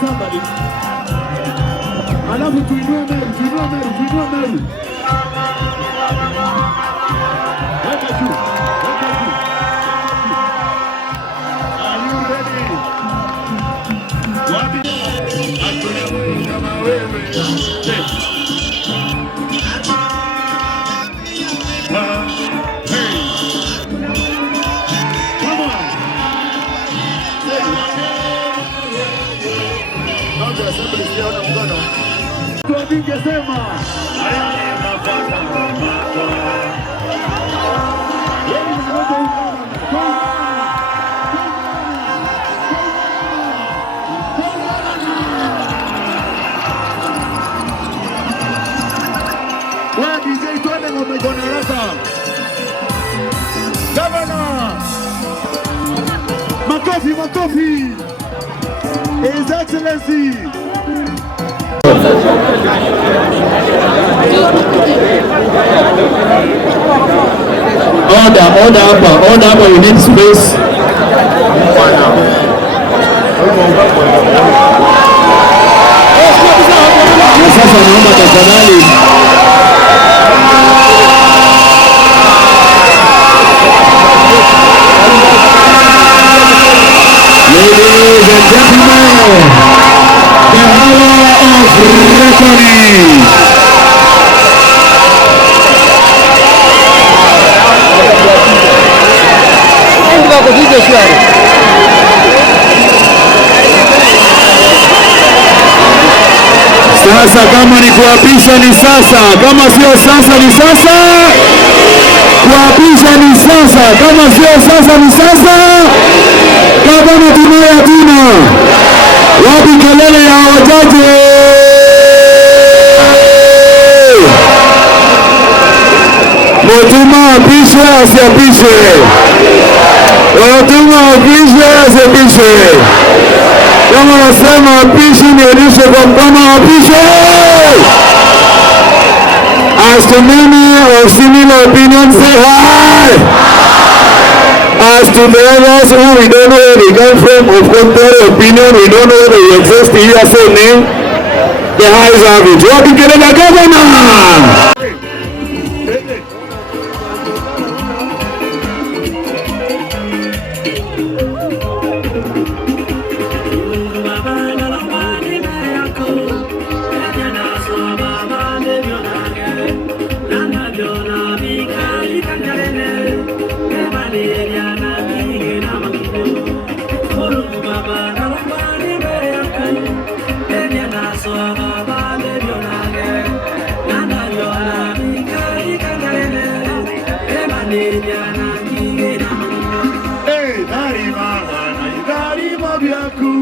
somebody. Alafu tuinue Meru. Weka juu. Are you ready? Wapi? Hakuna Mungu kama wewe. Ningesema DJ twende ngome Gonerasa. Gavana, makofi. His Excellency. Order hapa, we need space. Sasa naomba tafadhali. Ladies and gentlemen, the hour of reckoning. Sasa kama ni kuapisha ni sasa, kama sio sasa ni sasa. Kuapisha ni sasa, kama sio sasa ni sasa. Kama tunaye tuna. Wapi kelele ya wajaji? Mtuma apishe asiapishe. Mtuma apishe asiapishe. Kama nasema apishe nionyeshe kwa mkono apishe. As to many of similar opinions, say hi. As to the others who we don't know where they come from, of contrary opinion, we don't know whether they exist here, so name the highest average. What you get in the governor? Hey, dari mama, dari mabiaku.